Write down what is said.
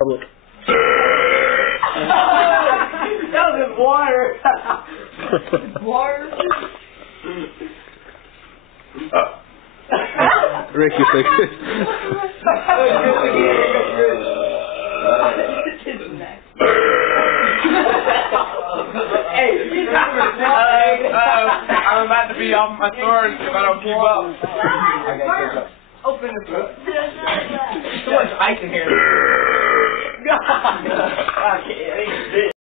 public. That was in water. Water. Rick, you think? I'm about to be off my sword if I don't keep up. Open the door. Too much ice in here. God. I can't.